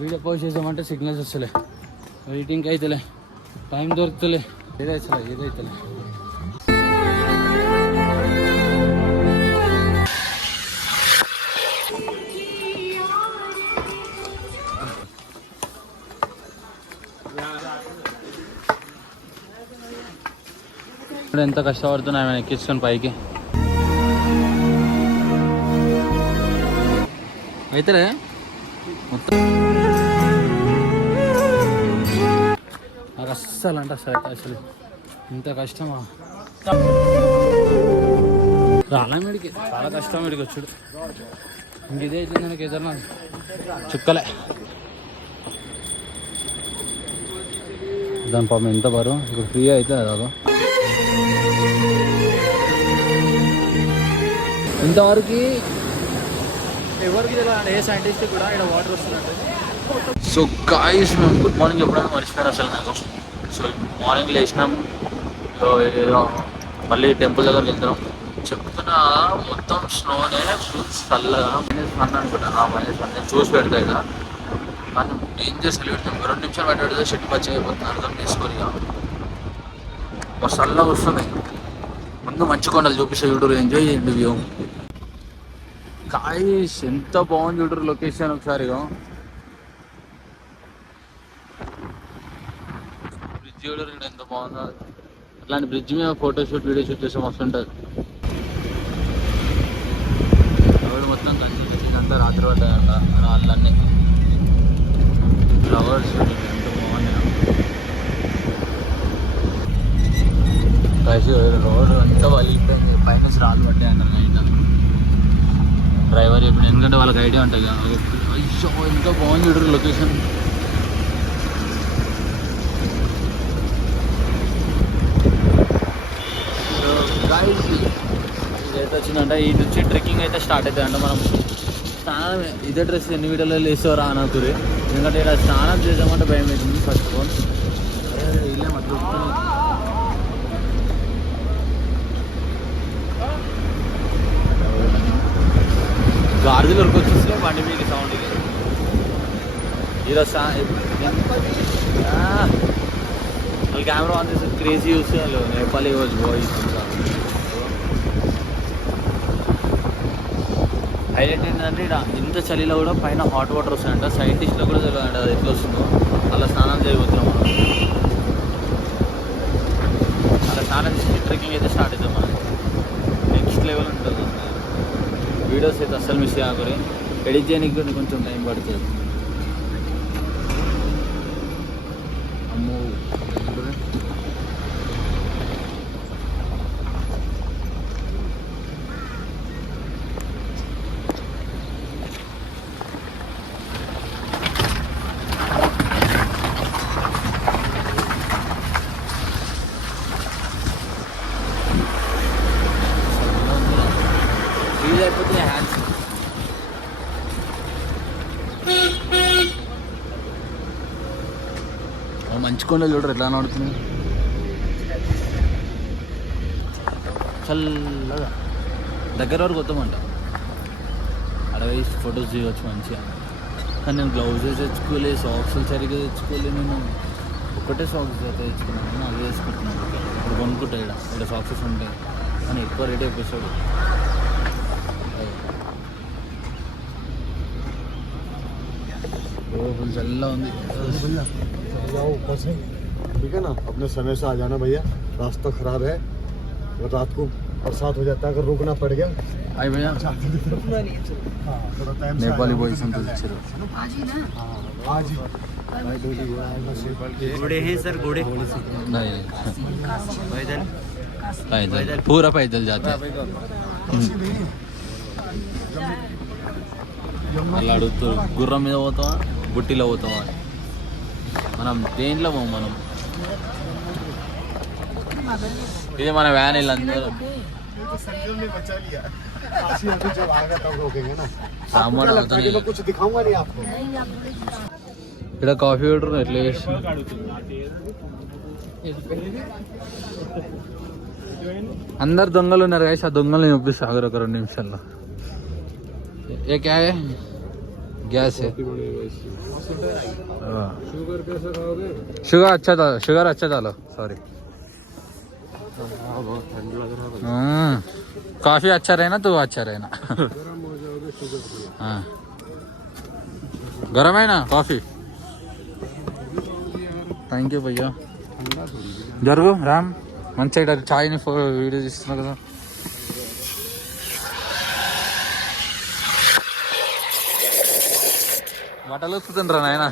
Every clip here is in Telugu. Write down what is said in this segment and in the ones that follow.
వీడియో పోస్ట్ చేసామంటే సిగ్నల్స్ వస్తలే, వెయిటింగ్కి అయితేలే, టైం దొరుకుతలే, ఏదైతలే. ఇప్పుడు ఎంత కష్టపడుతున్నా ఆమె ఎక్కించుకొని పైకి అయితేలే మొత్తం. నాకు అస్సలు ఇంత కష్టమా రాలా మీడికి, చాలా కష్టం మీడికి వచ్చాడు. ఇంక ఇదే అవుతుంది నాకు ఏదన్నా చుక్కలే దాని పాపం ఎంత బరువు. ఇప్పుడు ఫ్రీ అయితే అదో ఇంతవరకు ఎవరికి తెలియదు, ఏ సైంటిస్ట్ కూడా ఇక్కడ వాటర్ వస్తున్నట్టు. సో గాయ్స్ మేము గుడ్ మార్నింగ్ చెప్పడానికి మర్చిపోయాను అసలు నాకు. సో మార్నింగ్ లేచినాం, మళ్ళీ టెంపుల్ దగ్గరికి వెళ్తున్నాం. చెప్తున్నా మొత్తం స్నోనే చల్లగా -1 అనుకుంటా, -1 చూసి పెడతాయి కదా. కానీ డేంజర్ చలి పెడతాం, 2 నిమిషాలు పెట్టబెడితే షెట్ పచ్చి అయిపోతుంది. అర్థం చేసుకొని చల్లగా వస్తుంది. ముందు మంచి కొండలు చూపిస్తే చూడరు, ఎంజాయ్ చేయండి వ్యూ. గాయ్స్ ఎంత బాగుంది చూడరు లొకేషన్ ఒకసారిగా. బ్రిడ్జ్ చూడరు ఎంత బాగుందో. అట్లాంటి బ్రిడ్జ్ మీద ఫోటోషూట్ వీడియో షూట్ చేస్తే మస్తు ఉంటుంది. రోడ్డు మొత్తం ఇదంతా రాత్రి పడ్డాయంట, రాళ్ళన్నీ ఫ్లవర్స్ ఎంత బాగున్నాయి. రోడ్ అంతా వలిగిపోయింది, పైన రాళ్ళు పడ్డాయి అంటారు నైట్. డ్రైవర్ చెప్పిన, ఎందుకంటే వాళ్ళకి ఐడియా ఉంటుంది కదా. అయ్యో ఎంత బాగుంది చూడరు లొకేషన్. ఇదైతే వచ్చిందంటే ఈ నుంచి ట్రెక్కింగ్ అయితే స్టార్ట్ అవుతుంది అంట. మనం స్నానం ఇదే డ్రెస్ ఎన్ని వీడియోలో వేసేవారా అనతురి, ఎందుకంటే ఇలా స్నానం చేద్దామంటే భయం అవుతుంది. ఫస్ట్ ఆఫ్ ఆల్ ఇల్లే మొత్తం గార్జులు వచ్చేస్తే బండి మీకు సౌండ్ ఈరోజు వాళ్ళు కెమెరా ఆన్ చేసి క్రేజీ చూస్తే వాళ్ళు నేపాలి వాజ్ బాయ్స్. హైలైట్ ఏంటంటే ఇంత చలిలో కూడా పైన హాట్ వాటర్ వస్తాయంట. సైంటిస్ట్లో కూడా తెలియదంట అది ఎట్లా వస్తుందో. అలా స్నానం చేయబోతున్నాం మనం. అలా స్నానం చేసి ట్రెక్కింగ్ అయితే స్టార్ట్ అవుతాం మనం. నెక్స్ట్ లెవెల్ ఉంటుంది. వీడియోస్ అయితే అస్సలు మిస్ కాకూడదు, ఎడిట్ చేయడానికి కూడా కొంచెం టైం పడుతుంది. అమ్మో ఫీల్ అయిపోతున్నాయి హ్యాండ్స్. మంచి కొండలు చూడరు ఎట్లా నడుతున్నాయి చల్లగా. దగ్గర వరకు వద్దామంట, అడవి ఫొటోస్ తీయవచ్చు మంచిగా. కానీ నేను గ్లౌజెస్ తెచ్చుకోలే, సాక్స్ సరిగ్గా తెచ్చుకోలే. నేను ఒకటే సాక్స్ అయితే తెచ్చుకున్నాను, అవి వేసుకుంటున్నాను. ఇప్పుడు కొనుక్కుంటా ఇక్కడ సాక్సెస్ ఉంటాయి కానీ ఎక్కువ రేట్ అయిపోతాడు. फुल चल ఉంది. जाओ ऊपर से, ठीक है ना. अपने समय से आ जाना भैया, रास्ता खराब है. अगर रात को बरसात हो जाता है, अगर रुकना पड़ गया. आई भैया थोड़ा टाइम से नेपाली बॉयज हम तो अच्छे आज ही ना, आज घोड़े हैं सर, घोड़े नहीं पैदल पैदल पूरा पैदल जाते हैं. అలా అడుగుతారు, గుర్రం మీద పోతావా బుట్టిలో పోతావా. మనం దేంట్లో పోము. మనం ఇది మన వ్యాన్ వీళ్ళందరూ సామాన్ అవుతుంది. ఇక్కడ కాఫీ ఆర్డర్ ఎట్లా చేసి అందరు దొంగలు ఉన్నారు కదా, ఆ దొంగలు చూపిస్తా ఒక 2 నిమిషాల్లో. ఏ క్యా गैस है। शुगर कैसे खाओगे? शुगर अच्छा डालो सॉरी। बहुत ठंड लग रहा है। काफी अच्छा रहे ना तो अच्छा रहे ना। गरम हो जाओगे शुगर से। हाँ गरम है ना कॉफी। థ్యాంక్ యూ భయ్యా జరుగు రామ్ మంచి చాయ్ని వీడియో తీస్తున్నావు కదా. బట్టలు వస్తుందిరా నాయన.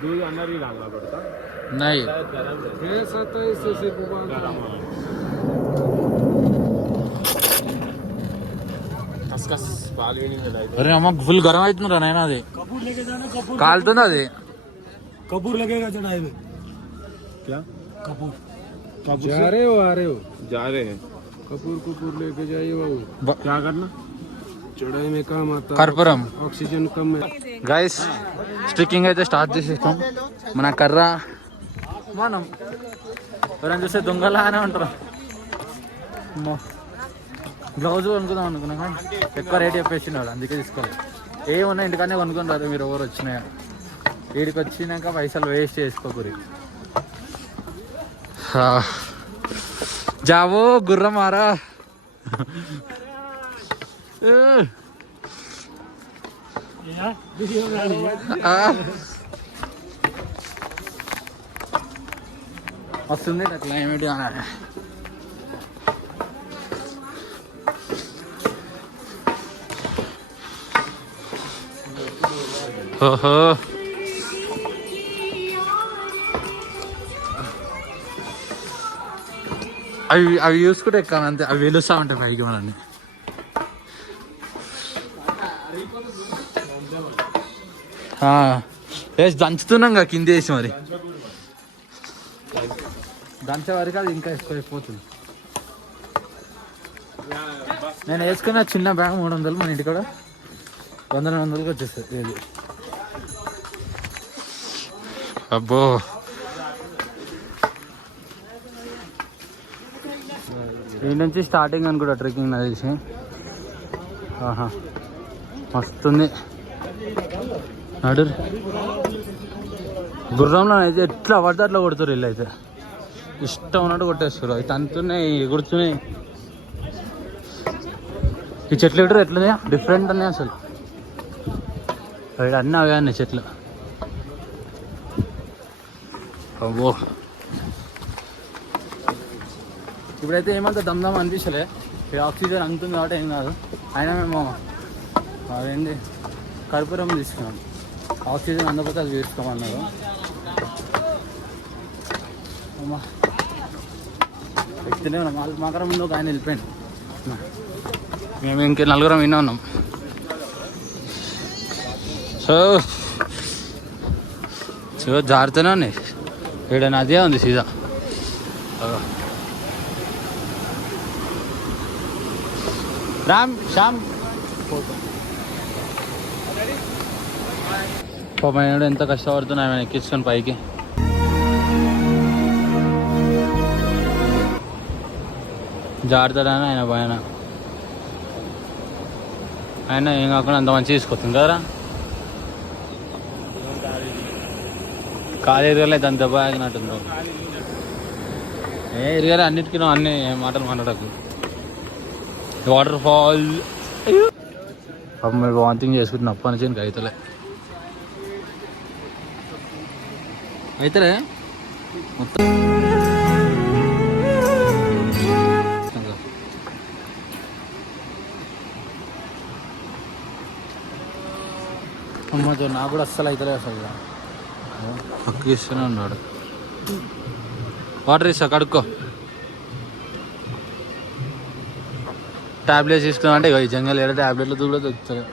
दूध अंदर ही डालना पड़ता नहीं ऐसा तो इससे सिर्फ खसखस पानी नहीं मिलाई अरे अम्मा फुल गरम అవుతుందిరా నాయన. అది कपूर लेके जाना कपूर కాలుతుంది అది. कपूर लगेगा चढ़ाई में क्या कपूर जा रहे हो आ रहे हो जा रहे हैं कपूर लेके जाइए बाबू क्या करना चढ़ाई में काम आता కర్పూరం ऑक्सीजन कम है గైస్ స్టిక్కింగ్ అయితే స్టార్ట్ చేసేస్తాం. మన కర్ర మనం ఎవరైనా చూస్తే దొంగలా అనే ఉంటారు. గ్లౌజ్ కొనుక్కుందాం అనుకున్నా కానీ ఎక్కువ రేట్ చెప్పేసినాడు అందుకే తీసుకోవాలి. ఏమున్నా ఇంటికనే కొనుక్కొని రాదు మీరు ఎవరు వచ్చినాయా. వీడికి వచ్చినాక పైసలు వేస్ట్ చేసుకోకూరి. జావో గుర్రం మారా. వస్తుంది క్లైమేట్. ఓహో అవి చూసుకుంటే ఎక్కాలి అంతే. అవి వెలుస్తూ ఉంటాయి పైకి మనల్ని. వేసి దంచుతున్నాం కదా కింద వేసి మరి. దంచే వరకు అది ఇంకా ఎక్కువైపోతుంది. నేను వేసుకున్న చిన్న బ్యాగ్ 300 మన ఇంటి కూడా 100-100కి వచ్చేస్తుంది ఇది. అబ్బో ఈ నుంచి స్టార్టింగ్ అనుకుంటా ట్రెక్కింగ్ నాకు తెలిసి. ఆహా మస్తుంది. నడు గుర్రంలో అయితే ఎట్లా పడితే అట్లా కొడుతారు ఇల్లు అయితే. ఇష్టం ఉన్నట్టు కొట్టేస్తారు. అవి తంతున్నాయి ఎగుడుతున్నాయి. ఈ చెట్లు ఎటు ఎట్లున్నాయా డిఫరెంట్ ఉన్నాయి అసలు. అన్నీ అవే అన్నాయి చెట్లు. అబ్బో ఇప్పుడైతే ఏమంత దమ్దమ్ అనిపించలే. ఆక్సిజన్ అందుతుంది కాబట్టి ఏం కాదు. అయినా మేము అదేంటి కర్పూరం తీసుకున్నాం. ఆక్సిజన్ అందకపోతే అది వేసుకోమన్నారు. అమ్మా ఎక్కితేనే ఉన్నాం. మాకరం ముందు ఒక ఆయన వెళ్ళిపోయాను. మేము ఇంక 4 విన్నా ఉన్నాం. సో జారుతూనే ఉన్నాయి. ఇక్కడ నదే ఉంది సీదా. రామ్ శ్యామ్ పాపం ఎంత కష్టపడుతున్నాయి ఆయన ఎక్కించుకొని పైకి. జారుతాడని ఆయన పైన ఆయన ఏం కాకుండా అంత మంచి తీసుకొస్తుంది కదరా. కాలు ఎరగలేదు అంత బాగినట్టుంది. ఎరగాలి అన్నిటికీ అన్ని మాటలు మాట్లాడకు. వాటర్ ఫాల్ మీరు వాంతింగ్ చేసుకుంటున్నా అప్ప నుంచి ఇంకా అవుతలే మొత్తం. అమ్మతో నాకు కూడా అస్సలు అవుతలే అసలు. పక్కిస్తూనే ఉన్నాడు. వాటర్ ఇస్తా కడుక్కో. టాబ్లెట్స్ తీసుకున్నామంటే ఇక ఈ జంగల్ ఏడ టాబ్లెట్లు కూడా దొరుకుతాయి.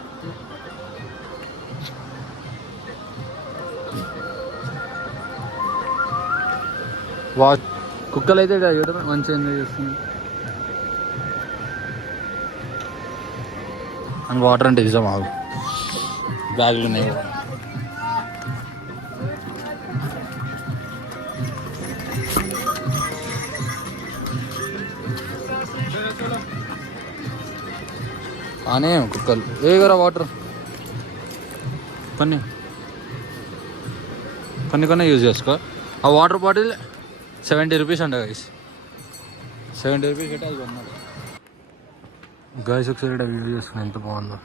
కుక్కలు అయితే మంచిగా ఎంజాయ్ చేస్తుంది. అండ్ వాటర్ అంటే ఇస్తాం ఆగు. బ్యాగులు ఉన్నాయి. ఆనే కుక్కలు ఏగరా వాటర్ కొన్ని కొన్ని యూజ్ చేసుకో. ఆ వాటర్ బాటిల్ 70 రూపీస్ అంట గైస్. 70 రూపీస్ పెట్టి అది కొన్నాడు గైస్. ఒకసారి ఇక్కడ వీడియో చేసుకుని ఎంత బాగుందో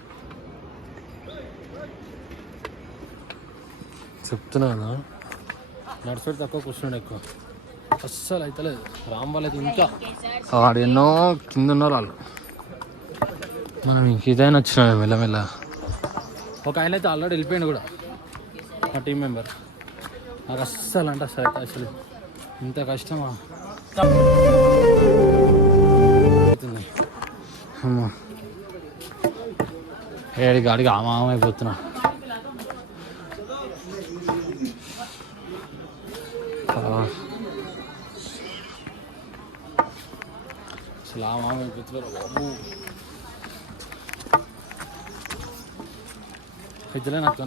చెప్తున్నా కదా. నడుచుడు తక్కువ కూర్చున్నాడు ఎక్కువ అస్సలు అయితే లేదు. రామ్ వాళ్ళు అయితే ఇంకా ఆడు ఎన్నో కింద ఉన్నారు వాళ్ళు. మనం ఇంక ఇదైనా వచ్చినాడు మెల్లమెల్ల. ఒక ఆయన అయితే ఆల్రెడీ వెళ్ళిపోయాడు కూడా మా టీం మెంబర్. నాకు అస్సలు అంటే అసలు ఇంత కష్టమా అవుతుంది. ఏడికి గాడికి ఆమామ అయిపోతున్నా. అసలు ఆమామ అయిపోతున్నారు బాబు. పెద్దలే నాకు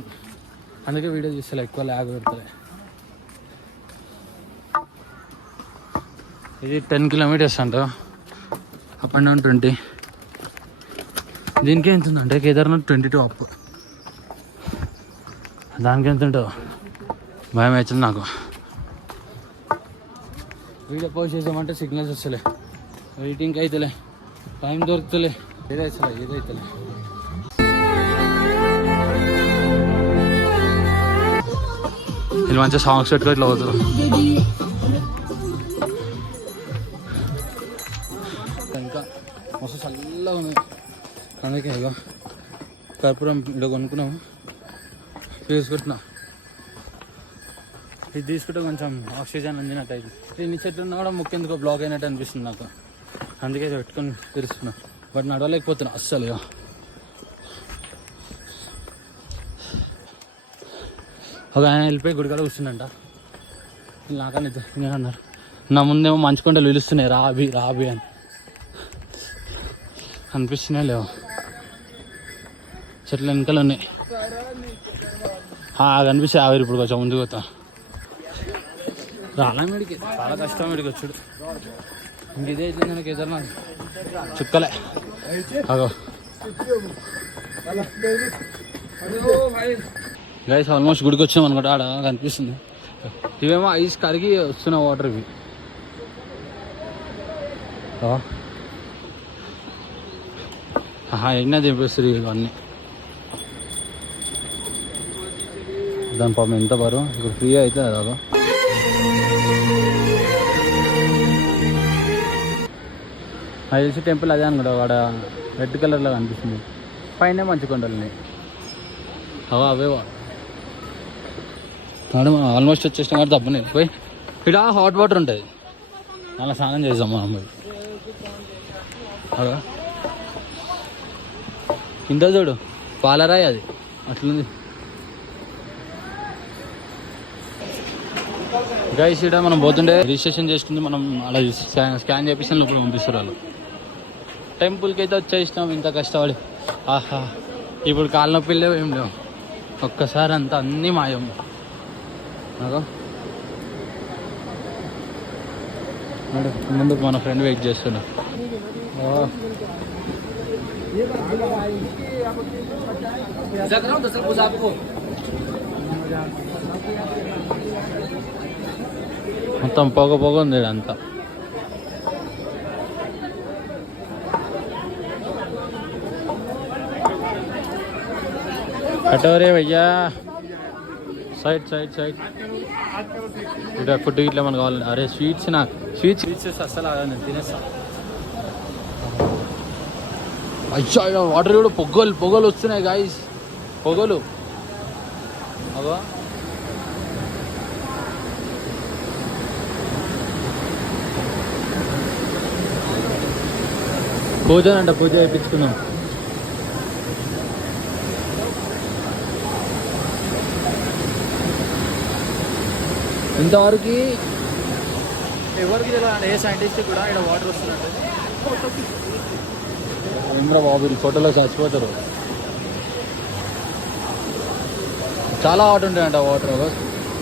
అందుకే వీడియో చూస్తలే, ఎక్కువ ల్యాగ్ పెడతలే. ఇది 10 కిలోమీటర్స్ అంట, అప్ అండ్ డౌన్ 20. దీనికి ఎంత ఉందంటే కేదార్నాథ్ 22 అప్. దానికి ఎంత ఉంటుందో భయం అవుతుంది నాకు. వీడియో పోస్ట్ చేసామంటే సిగ్నల్స్ వస్తలే, వెయిటింగ్కి అయితేలే, టైం దొరుకుతలే, ఏదైతలే. వీళ్ళు మంచిగా సాంగ్స్ పెట్టుకో ఇట్లా పోతారు. ఇంకా మస్తు చల్లగా ఉంది. అందుకే ఇక కర్పూరం ఇక్కడ కొనుక్కున్నాము, తీసుకుంటున్నా. ఇది తీసుకుంటే కొంచెం ఆక్సిజన్ అందినట్టు అయింది. ఇన్ని చెట్లు ఉన్నా కూడా ముఖ్యంగా బ్లాక్ అయినట్టు అనిపిస్తుంది నాకు. అందుకే పెట్టుకొని తెరుస్తున్నా, బట్ నడవలేకపోతున్నా అస్సలు. ఇక ఒక ఆయన వెళ్ళిపోయి గుడికాడ కూర్చుందంట. నాకని అన్నారు. నా ముందేమో మంచి కొండలు పిలుస్తున్నాయి రాబి రాబి అని అనిపిస్తున్నాయి. లేవు చెట్ల వెనకాల ఉన్నాయి. కనిపిస్తే ఆవిరి. ఇప్పుడు కొంచెం ముందుకు పోతా. రాలా మీడికి చాలా కష్టం వీడికి వచ్చాడు. ఇంక ఇదే అయితే నాకు ఎదురున్నా చుక్కలే. అగో గైస్ ఆల్మోస్ట్ గుడికి వచ్చినాం అనుకుంటా. ఆడ కనిపిస్తుంది. ఇవేమో ఐస్ కరిగి వస్తున్న వాటర్ ఇవి. ఎన్న తెప్పిస్తుంది ఇవన్నీ. దాని పాపం ఎంత బరువు. ఇప్పుడు ఫ్రీ అయితే అదో అది తెలిసి టెంపుల్ అదే అనుకుంటా. వాడ రెడ్ కలర్లో కనిపిస్తుంది. పైన మంచి కొండలు ఉన్నాయి. అవే మేడం ఆల్మోస్ట్ వచ్చేసిన కాబట్టి తప్పనే పోయి ఇక్కడ హాట్ వాటర్ ఉంటుంది, అలా స్నానం చేద్దాం మా అమ్మాయి. అదా ఇంత చూడు పాలరాయి అది అట్లుంది. గైస్ ఇక్కడ మనం పోతుండే రిజిస్ట్రేషన్ చేసుకుంది. మనం అలా స్కాన్ చేపిస్తే ఇప్పుడు పంపిస్తారు వాళ్ళు. టెంపుల్కి అయితే వచ్చేసినాం ఇంత కష్టపడి. ఆహా ఇప్పుడు కాళ్ళ నొప్పి లేవు, ఏం లేవు. ఒక్కసారి అంతా అన్నీ మాయం. ముందుకు మన ఫ్రెండ్ వెయిట్ చేస్తున్నా. మొత్తం పొగ ఉంది అంతా. కటోరే భయ్యా, సైడ్ ఇట్లా ఫుడ్ ఇట్లా మనకు కావాలి. అరే స్వీట్స్ అస్సలు నేను తినేస్తా. అయ్యా వాటర్ కూడా పొగలు వస్తున్నాయి గాయస్, పొగలు. అవా పూజ చేయించుకున్నాం. ఇంతవరకు ఎవరికి తెలియదు, ఏ సైంటిస్ట్ కూడా ఇక్కడ వాటర్ వస్తున్నట్టు. ఏమ్రా బాబు ఈ ఫోటోలో చచ్చిపోతారు. చాలా హాట్ ఉంటాయంట వాటర్.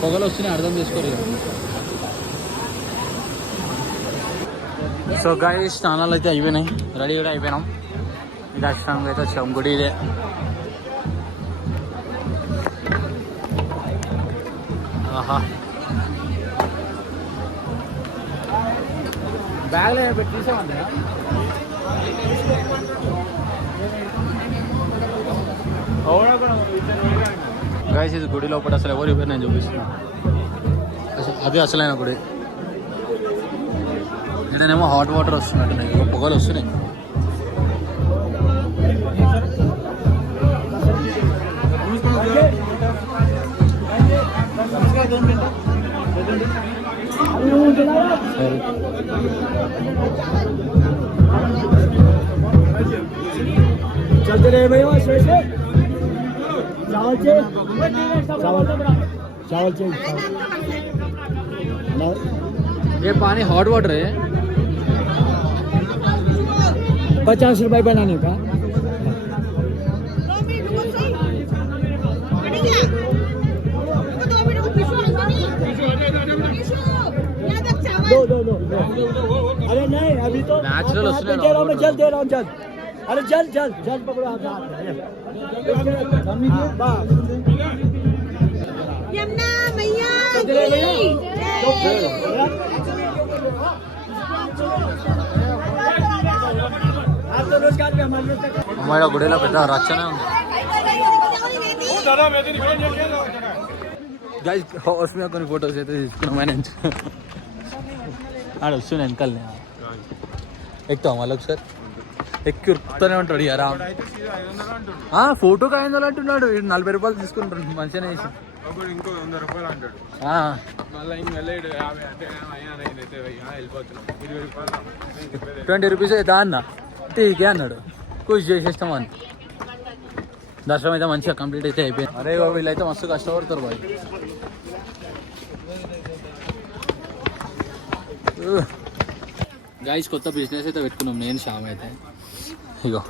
పొగలు వస్తున్నాయి, అర్థం చేసుకోరు. సో గాయస్ స్నానాలు అయితే అయిపోయినాయి, రెడీ కూడా అయిపోయినాం. దర్శనం అయితే వచ్చాం గుడి ఇదే. ఆహా బ్యాగ్లో పెట్టి తీసామండి. గైస్ ఇది గుడి లోపల అసలు ఎవరు ఇవ్వరు, నేను చూపిస్తున్నా. అదే అసలైన గుడి. ఇదేనేమో హాట్ వాటర్ వస్తున్నట్టున్నాయి, పొగలు వస్తున్నాయి. चलते रहे भैया से चावल चाहिए, चावल चाहिए। ये पानी हॉट वाटर है, 50 रुपए बनाने का। दो अरे नहीं अभी तो Natural हाथ में उसने दे रहा हूँ मैं, जल्द दे रहा हूँ जल्द। अरे जल्द जल्द जल्द पकड़ो हाथ में। यमुना मैया आप तो रोजगार पे हमारे तक అమ్మాయి గుడిలో పెద్ద రచ్చనే ఉంది. గైస్ హౌస్ మీద కొన్ని ఫొటోస్ అయితే తీసుకున్నాం. ఆయన ఆడ వస్తున్నాయి వెనకాలనే. ఎక్కుతాం మళ్ళీ ఒకసారి ఎక్కి ఉరుకుతూనే ఉంటాడు. ఇక రామ్ ఫోటోకి 500 అంటున్నాడు. 40 రూపాయలు తీసుకుంటాడు మంచిగానే వేసి. ఇంకో 100 రూపాయలు అంటాడు. మళ్ళీ ఇంక వెళ్ళాడు 50 అంటే వెళ్ళిపోతున్నాం. 20 రూపాయలు 20 రూపీస్ అవుతా అన్న, టీకే అన్నాడు. కూర్చు చేసేస్తాం అని. దర్శనం అయితే మంచిగా కంప్లీట్ అయితే అయిపోయింది. అరే వీళ్ళైతే మస్తు కష్టపడతారు బాయ్. గైస్ కొత్త బిజినెస్ అయితే పెట్టుకున్నాం నేను శ్యామ్ అయితే. ఇగో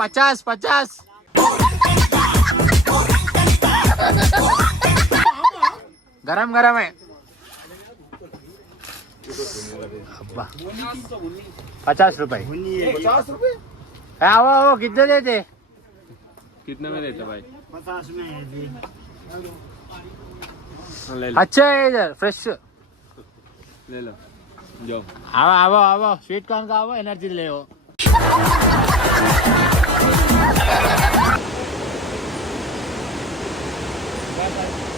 50 गरम गरम है. अब्बा 50 रुपए. 50 रुपए वो कितने देते? कितने में देते भाई? 50 में है जी। अच्छा है इधर फ्रेश. ले लो जो आवो स्वीट कॉर्न का आवो, एनर्जी ले हो. Bye bye.